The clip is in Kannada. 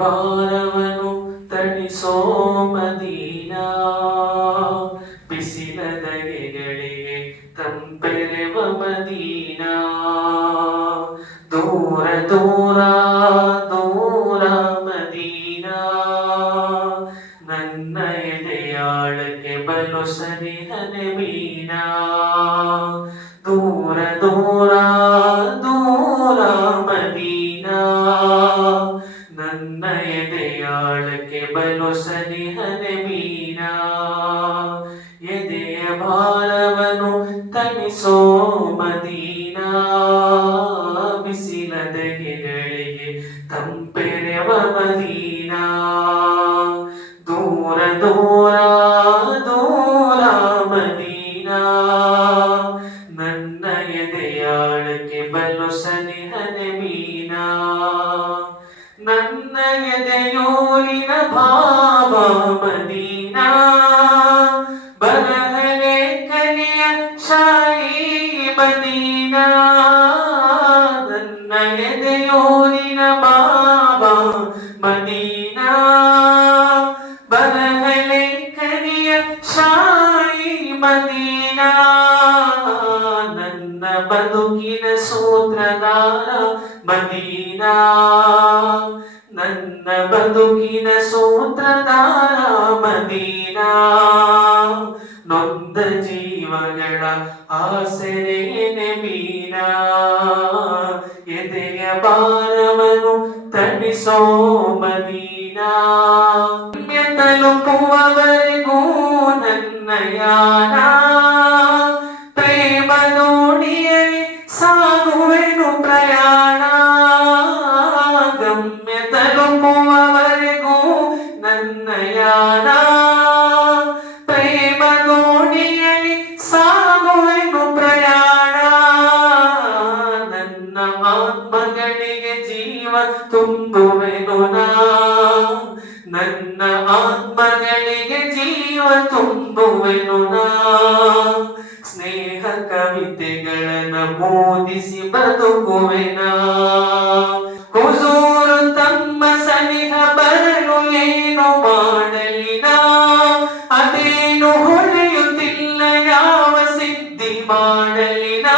ಭಾರವನ್ನು ತಣಿಸೋ ಮದೀನಾ, ಬಿಸಿಲ ಧಗೆಗಳಿಗೆ ತಂಪೆರೆವ ಮದೀನಾ. ದೂರ ದೂರ ದೂರ ಮದೀನಾ, ನನ್ನ ಎದೆಯಾಳಕ್ಕೆ ಬಲು ಸನಿಹನೆ ಮೀನಾ. ದೂರ ದೂರ ದೂರ ಮದೀನಾ, ನನ್ನ ಎದೆಯಾಳಕ್ಕೆ ಬಲು ಸನಿಹನೆ ಮೀನಾ. ಎದೆಯ ಭಾರವನ್ನು ತಣಿಸೋ ಮದೀನಾ, ಬಿಸಿಲ ಧಗೆಗಳಿಗೆ ತಂಪೆರೆವ ಮದೀನಾ. ದೂರ ದೂರ ದೂರ ಮದೀನಾ, ನನ್ನ ಎದೆಯಾಳಕ್ಕೆ ಬಲು ಸನಿಹನೆ ಮೀನಾ. ನನ್ನ ಎದೆಯೂರಿನ ಭಾವ ಮದೀನಾ, ಬರಹಲೇಖನಿಯ ಶಾಯಿ ಮದೀನಾ. ನನ್ನ ಎದೆಯೂರಿನ ಭಾವ ಮದೀನಾ, ಬರಹಲೇಖನಿಯ ಶಾಯಿ ಮದೀನಾ. ನನ್ನ ಬದುಕಿನ ಸೂತ್ರಧಾರ ಮದೀನಾ, ನನ್ನ ಬದುಕಿನ ಸೂತ್ರಧಾರ ಮದೀನಾ. ನೊಂದ ಜೀವಗಳ ಆಸರೆಯೇ ಮೀನಾ, ಎದೆಯ ಭಾರವನ್ನು ತಣಿಸೋ ಮದೀನಾ. ತಲುಪುವವರೆಗೂ ನನ್ನ ಯಾನ, ಪ್ರೇಮ ನೋಡಿಯಲಿ ಸಾಗುವೆನು ಪ್ರಯಾಣ. ಗಮ್ಯ ತಲುಪುವವರೆಗೂ ನನ್ನ ಯಾನ, ಪ್ರೇಮ ನೋಡಿಯಲಿ ಸಾಗುವೆನು ಪ್ರಯಾಣ. ನನ್ನ ಆತ್ಮಗಳಿಗೆ ಜೀವ ತುಂಬುವೆನು ನಾ, ನನ್ನ ಆತ್ಮಗಳಿಗೆ ಜೀವ ತುಂಬುವೆನು ನಾ. ಸ್ನೇಹ ಕವಿತೆಗಳನ್ನು ಮೋದಿಸಿ ಬದುಕುವೆನಾ, ಹುಜೂರು ತಮ್ಮ ಸನಿಹ ಬರಲು ಏನು ಮಾಡಲಿನಾ. ಅದೇನು ಹೊಳೆಯುತ್ತಿಲ್ಲ ಯಾವ ಸಿದ್ಧಿ ಮಾಡಲಿನಾ.